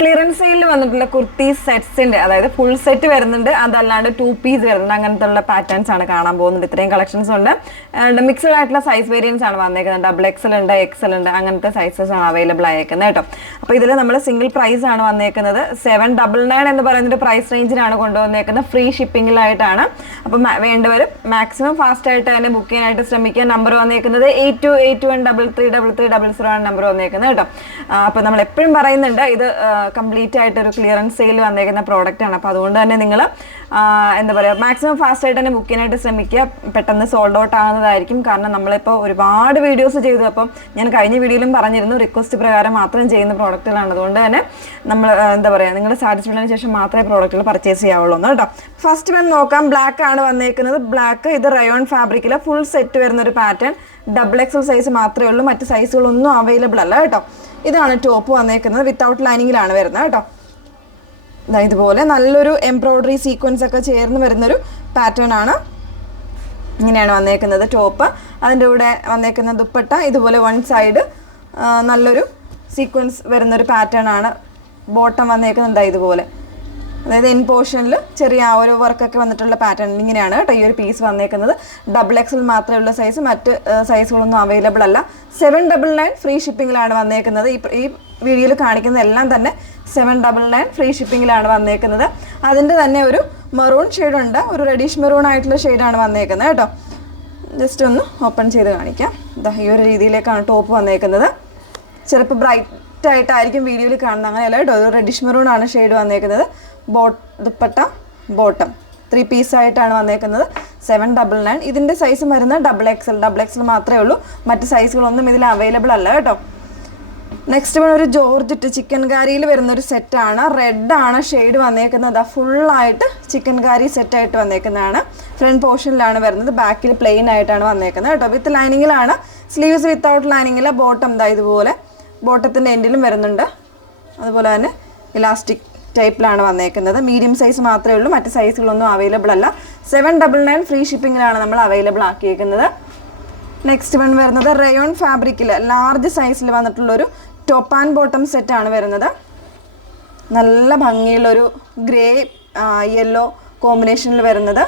Clearance സെയിലിൽ വന്നിട്ടുള്ള കുർത്തി സെറ്റ്സിന്റെ അതായത് ഫുൾ സെറ്റ് വരുന്നുണ്ട്, അതല്ലാണ്ട് 2 പീസ് വരുന്നുണ്ട്. അങ്ങനത്തെ ഉള്ള പാറ്റേൺസ് ആണ് കാണാൻ പോകുന്നത്. ഇത്രയും കളക്ഷൻസ് ഉണ്ട്. മിക്സഡ് ആയിട്ടുള്ള സൈസ് വേരിയൻസ് ആണ് വന്നേക്കുന്നത്. ഡബിൾ എക്സൽ ഉണ്ട്, എക്സൽ ഉണ്ട്, അങ്ങനത്തെ സൈസസ് ആണ് അവൈലബിൾ ആയേക്കുന്നത് കേട്ടോ. അപ്പോൾ ഇതിൽ നമ്മൾ സിംഗിൾ പ്രൈസ് ആണ് വന്നേക്കുന്നത്. 799 എന്ന് പറയുന്നൊരു പ്രൈസ് റേഞ്ചിലാണ് കൊണ്ടുവന്നേക്കുന്നത്. ഫ്രീ ഷിപ്പിംഗിലായിട്ടാണ്. അപ്പം വേണ്ടവർ മാക്സിമം ഫാസ്റ്റ് ആയിട്ട് തന്നെ ബുക്ക് ചെയ്യാനായിട്ട് ശ്രമിക്കുക. നമ്പർ വന്നേക്കുന്നത് 8281333300 ആണ് നമ്പർ വന്നേക്കുന്നത് കേട്ടോ. അപ്പോൾ നമ്മൾ എപ്പോഴും പറയുന്നുണ്ട് ഇത് കംപ്ലീറ്റ് ആയിട്ടൊരു ക്ലിയറൻസ് സെയിൽ വന്നേക്കുന്ന പ്രോഡക്റ്റ് ആണ്. അപ്പോൾ അതുകൊണ്ട് തന്നെ നിങ്ങൾ എന്താ പറയുക, മാക്സിമം ഫാസ്റ്റ് ആയിട്ട് തന്നെ ബുക്ക് ചെയ്യാനായിട്ട് ശ്രമിക്കുക. പെട്ടെന്ന് സോൾഡ് ഔട്ട് ആകുന്നതായിരിക്കും. കാരണം നമ്മളിപ്പോൾ ഒരുപാട് വീഡിയോസ് ചെയ്തു. അപ്പം ഞാൻ കഴിഞ്ഞ വീഡിയോയിലും പറഞ്ഞിരുന്നു റിക്വസ്റ്റ് പ്രകാരം മാത്രം ചെയ്യുന്ന പ്രോഡക്റ്റുകളാണ്. അതുകൊണ്ട് തന്നെ നമ്മൾ എന്താ പറയുക, നിങ്ങൾ സാറ്റിസ്ഫൈഡ് ആയതിനു ശേഷം മാത്രമേ പ്രോഡക്റ്റുകൾ പർച്ചേസ് ചെയ്യാവുള്ളൂ കേട്ടോ. ഫസ്റ്റ് വൺ നോക്കാം. ബ്ലാക്ക് ആണ് വന്നേക്കുന്നത്. ബ്ലാക്ക് ഇത് റയോൺ ഫാബ്രിക്കിൽ ഫുൾ സെറ്റ് വരുന്നൊരു പാറ്റേൺ. ഡബിൾ എക്സൽ സൈസ് മാത്രമേ ഉള്ളൂ, മറ്റ് സൈസുകളൊന്നും അവൈലബിൾ അല്ല കേട്ടോ. ഇതാണ് ടോപ്പ് വന്നേക്കുന്നത്. വിത്തൗട്ട് ലൈനിങ്ങിലാണ് വരുന്നത് കേട്ടോ. ഇതുപോലെ നല്ലൊരു എംബ്രോയ്ഡറി സീക്വൻസ് ഒക്കെ ചേർന്ന് വരുന്നൊരു പാറ്റേൺ ആണ്. ഇങ്ങനെയാണ് വന്നേക്കുന്നത് ടോപ്പ്. അതിൻ്റെ കൂടെ വന്നേക്കുന്ന ദുപ്പട്ട ഇതുപോലെ വൺ സൈഡ് നല്ലൊരു സീക്വൻസ് വരുന്നൊരു പാറ്റേൺ ആണ്. ബോട്ടം വന്നേക്കുന്നത് ഇതുപോലെ, അതായത് എൻ പോർഷനിൽ ചെറിയ ആ ഒരു വർക്കൊക്കെ വന്നിട്ടുള്ള പാറ്റേൺ ഇങ്ങനെയാണ് കേട്ടോ ഈ ഒരു പീസ് വന്നേക്കുന്നത്. ഡബിൾ എക്സൽ മാത്രമേ ഉള്ള സൈസ്, മറ്റ് സൈസുകളൊന്നും അവൈലബിൾ അല്ല. 799 ഫ്രീ ഷിപ്പിങ്ങിലാണ് വന്നേക്കുന്നത്. ഈ വീഡിയോയിൽ കാണിക്കുന്ന എല്ലാം തന്നെ 799 ഫ്രീ ഷിപ്പിങ്ങിലാണ് വന്നേക്കുന്നത്. അതിൻ്റെ തന്നെ ഒരു മെറൂൺ ഷെയ്ഡുണ്ട്, ഒരു റെഡിഷ് മെറൂൺ ആയിട്ടുള്ള ഷെയ്ഡാണ് വന്നേക്കുന്നത് കേട്ടോ. ജസ്റ്റ് ഒന്ന് ഓപ്പൺ ചെയ്ത് കാണിക്കാം. ഈ ഒരു രീതിയിലേക്കാണ് ടോപ്പ് വന്നേക്കുന്നത്. ചിലപ്പോൾ ബ്രൈറ്റ് ആയിട്ടായിരിക്കും വീഡിയോയിൽ കാണുന്നത്, അങ്ങനെയല്ല കേട്ടോ. ഒരു റെഡിഷ് മെറൂൺ ആണ് ഷെയ്ഡ് വന്നേക്കുന്നത്. ദുപ്പട്ട ബോട്ടം 3 പീസായിട്ടാണ് വന്നേക്കുന്നത്. 799. ഇതിൻ്റെ സൈസ് വരുന്നത് ഡബിൾ എക്സൽ മാത്രമേ ഉള്ളൂ, മറ്റ് സൈസുകളൊന്നും ഇതിൽ അവൈലബിൾ അല്ല കേട്ടോ. നെക്സ്റ്റ് വൺ ഒരു ജോർജറ്റ് ചിക്കൻ കാരിയിൽ വരുന്നൊരു സെറ്റാണ്. റെഡ് ആണ് ഷെയ്ഡ് വന്നേക്കുന്നത്. ഫുള്ളായിട്ട് ചിക്കൻ കാരി സെറ്റായിട്ട് വന്നേക്കുന്നതാണ്. ഫ്രണ്ട് പോർഷനിലാണ് വരുന്നത്, ബാക്കിൽ പ്ലെയിൻ ആയിട്ടാണ് വന്നേക്കുന്നത് കേട്ടോ. വിത്ത് ലൈനിങ്ങിലാണ്. സ്ലീവ്സ് വിത്തൗട്ട് ലൈനിങ്ങിൽ. ബോട്ടം ഇതുപോലെ ബോട്ടത്തിൻ്റെ എൻഡിലും വരുന്നുണ്ട്. അതുപോലെ തന്നെ ഇലാസ്റ്റിക് ടൈപ്പിലാണ് വന്നേക്കുന്നത്. മീഡിയം സൈസ് മാത്രമേ ഉള്ളൂ, മറ്റ് സൈസുകളൊന്നും അവൈലബിൾ അല്ല. 799 ഫ്രീ ഷിപ്പിങ്ങിലാണ് നമ്മൾ അവൈലബിൾ ആക്കിയേക്കുന്നത്. നെക്സ്റ്റ് വൺ വരുന്നത് റയോൺ ഫാബ്രിക്കിൽ ലാർജ് സൈസിൽ വന്നിട്ടുള്ളൊരു ടോപ്പ് ആൻഡ് ബോട്ടം സെറ്റാണ് വരുന്നത്. നല്ല ഭംഗിയുള്ളൊരു ഗ്രേ യെല്ലോ കോമ്പിനേഷനിൽ വരുന്നത്.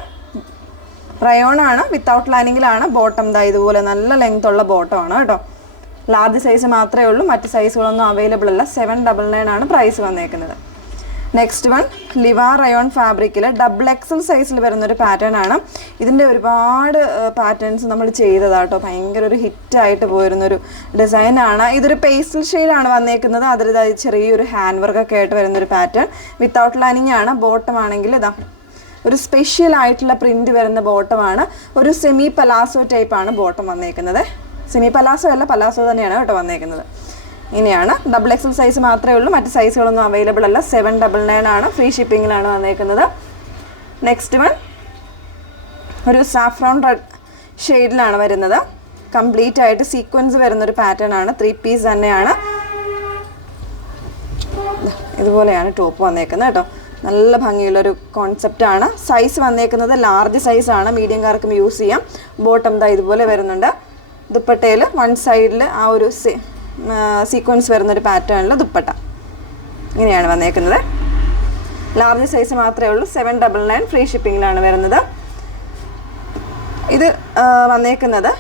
റയോൺ ആണ്, വിത്തൗട്ട് ലൈനിങ്ങിലാണ്. ബോട്ടം ഇതുപോലെ നല്ല ലെങ്ത് ഉള്ള ബോട്ടം ആണ് കേട്ടോ. ലാർജ് സൈസ് മാത്രമേ ഉള്ളൂ, മറ്റ് സൈസുകളൊന്നും അവൈലബിൾ അല്ല. 799 ആണ് പ്രൈസ് വന്നേക്കുന്നത്. നെക്സ്റ്റ് വൺ ലിവ റയോൺ ഫാബ്രിക്കിൽ ഡബിൾ എക്സൽ സൈസിൽ വരുന്നൊരു പാറ്റേൺ ആണ്. ഇതിൻ്റെ ഒരുപാട് പാറ്റേൺസ് നമ്മൾ ചെയ്തതാട്ടോ. ഭയങ്കര ഒരു ഹിറ്റായിട്ട് പോയിരുന്നൊരു ഡിസൈനാണ്. ഇതൊരു പേസ്റ്റൽ ഷെയ്ഡാണ് വന്നേക്കുന്നത്. അതിൽ ചെറിയൊരു ഹാൻഡ് വർക്കൊക്കെ ആയിട്ട് വരുന്നൊരു പാറ്റേൺ. വിത്തൗട്ട് ലൈനിങ് ആണ്. ബോട്ടം ആണെങ്കിൽ ഒരു സ്പെഷ്യൽ ആയിട്ടുള്ള പ്രിൻറ്റ് വരുന്ന ബോട്ടമാണ്. ഒരു സെമി പലാസോ ടൈപ്പാണ് ബോട്ടം വന്നേക്കുന്നത്. സെമി പലാസോ അല്ല, പലാസോ തന്നെയാണ് കേട്ടോ വന്നേക്കുന്നത്. ഇങ്ങനെയാണ്. ഡബിൾ എക്സൽ സൈസ് മാത്രമേ ഉള്ളൂ, മറ്റ് സൈസുകളൊന്നും അവൈലബിൾ അല്ല. 799 ആണ് ഫ്രീ ഷിപ്പിങ്ങിലാണ് വന്നേക്കുന്നത്. നെക്സ്റ്റ് വൺ ഒരു സാഫ്രോൺ റെഡ് ഷെയ്ഡിലാണ് വരുന്നത്. കംപ്ലീറ്റ് ആയിട്ട് സീക്വൻസ് വരുന്നൊരു പാറ്റേൺ ആണ്. 3 പീസ് തന്നെയാണ്. ഇതുപോലെയാണ് ടോപ്പ് വന്നേക്കുന്നത് കേട്ടോ. നല്ല ഭംഗിയുള്ളൊരു കോൺസെപ്റ്റാണ്. സൈസ് വന്നേക്കുന്നത് ലാർജ് സൈസാണ്, മീഡിയംകാർക്കും യൂസ് ചെയ്യാം. ബോട്ടം ഇതുപോലെ വരുന്നുണ്ട്. ദുപ്പട്ടയിൽ വൺ സൈഡിൽ ആ ഒരു സീക്വൻസ് വരുന്നൊരു പാറ്റേണിൽ ദുപ്പട്ട ഇങ്ങനെയാണ് വന്നേക്കുന്നത്. ലാർജ് സൈസ് മാത്രമേ ഉള്ളൂ. 799 ഫ്രീ ഷിപ്പിങ്ങിലാണ് വരുന്നത്. ഇത് വന്നേക്കുന്നത്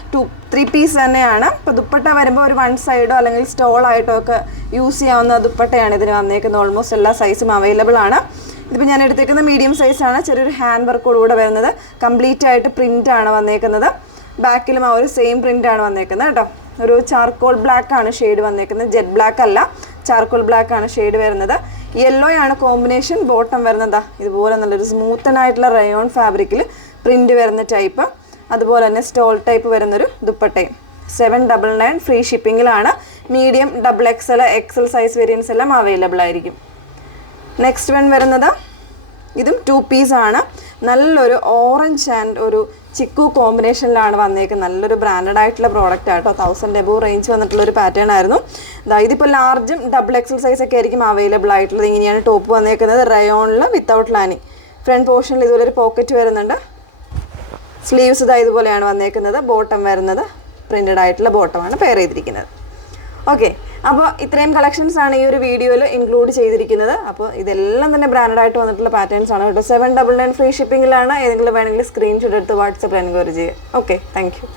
3 പീസ് തന്നെയാണ്. ഇപ്പോൾ ദുപ്പട്ട വരുമ്പോൾ ഒരു വൺ സൈഡോ അല്ലെങ്കിൽ സ്റ്റോളായിട്ടോ ഒക്കെ യൂസ് ചെയ്യാവുന്ന ദുപ്പട്ടയാണ് ഇതിന് വന്നേക്കുന്നത്. ഓൾമോസ്റ്റ് എല്ലാ സൈസും അവൈലബിൾ ആണ്. ഇതിപ്പോൾ ഞാൻ എടുത്തേക്കുന്ന മീഡിയം സൈസാണ്. ചെറിയൊരു ഹാൻഡ് വർക്കോടുകൂടെ വരുന്നത്. കംപ്ലീറ്റ് ആയിട്ട് പ്രിൻ്റ് ആണ് വന്നേക്കുന്നത്. ബാക്കിലും ആ ഒരു സെയിം പ്രിൻ്റ് ആണ് വന്നേക്കുന്നത് കേട്ടോ. ഒരു ചാർക്കോൾ ബ്ലാക്ക് ആണ് ഷെയ്ഡ് വന്നേക്കുന്നത്. ജെറ്റ് ബ്ലാക്ക് അല്ല, ചാർക്കോൾ ബ്ലാക്ക് ആണ് ഷെയ്ഡ് വരുന്നത്. യെല്ലോ ആണ് കോമ്പിനേഷൻ. ബോട്ടം വരുന്നത് ഇതുപോലെ നല്ലൊരു സ്മൂത്തനായിട്ടുള്ള റയോൺ ഫാബ്രിക്കിൽ പ്രിൻ്റ് വരുന്ന ടൈപ്പ്. അതുപോലെ തന്നെ സ്റ്റോൾ ടൈപ്പ് വരുന്നൊരു ദുപ്പട്ടയും. 799 ഫ്രീ ഷിപ്പിങ്ങിലാണ്. Medium, double XL, XL size variance എല്ലാം അവൈലബിൾ ആയിരിക്കും. നെക്സ്റ്റ് വൺ വരുന്നത് ഇതും 2 പീസ് ആണ്. നല്ലൊരു ഓറഞ്ച് ആൻഡ് ഒരു ചിക്കു കോമ്പിനേഷനിലാണ് വന്നേക്കുന്നത്. നല്ലൊരു ബ്രാൻഡഡ് ആയിട്ടുള്ള പ്രോഡക്റ്റ് ആട്ടോ. 1000 എബോവ് റേഞ്ച് വന്നിട്ടുള്ളൊരു പാറ്റേൺ ആയിരുന്നു. ഇതിപ്പോൾ ലാർജും ഡബിൾ എക്സൽ സൈസ് ഒക്കെ ആയിരിക്കും അവൈലബിൾ ആയിട്ടുള്ളത്. ഇങ്ങനെയാണ് ടോപ്പ് വന്നേക്കുന്നത്. റയോണിൽ വിത്തൗട്ട് ലൈനിങ്. ഫ്രണ്ട് പോർഷനിൽ ഇതുപോലെ ഒരു പോക്കറ്റ് വരുന്നുണ്ട്. സ്ലീവ്സ് ഇതുപോലെയാണ് വന്നേക്കുന്നത്. ബോട്ടം വരുന്നത് പ്രിൻറ്റഡ് ആയിട്ടുള്ള ബോട്ടമാണ് പെയർ ചെയ്തിരിക്കുന്നത്. ഓക്കെ, അപ്പോൾ ഇത്രയും കളക്ഷൻസ് ആണ് ഈ ഒരു വീഡിയോയിൽ ഇൻക്ലൂഡ് ചെയ്തിരിക്കുന്നത്. അപ്പോൾ ഇതെല്ലാം തന്നെ ബ്രാൻഡഡ് ആയിട്ട് വന്നിട്ടുള്ള പാറ്റേൺസ് ആണ് കേട്ടോ. 799 ഫ്രീ ഷിപ്പിംഗിലാണ്. ഏതെങ്കിലും വേണമെങ്കിൽ സ്ക്രീൻഷോട്ട് എടുത്ത് വാട്സപ്പിൽ എൻക്വയറി ചെയ്യുക. Okay, thank you.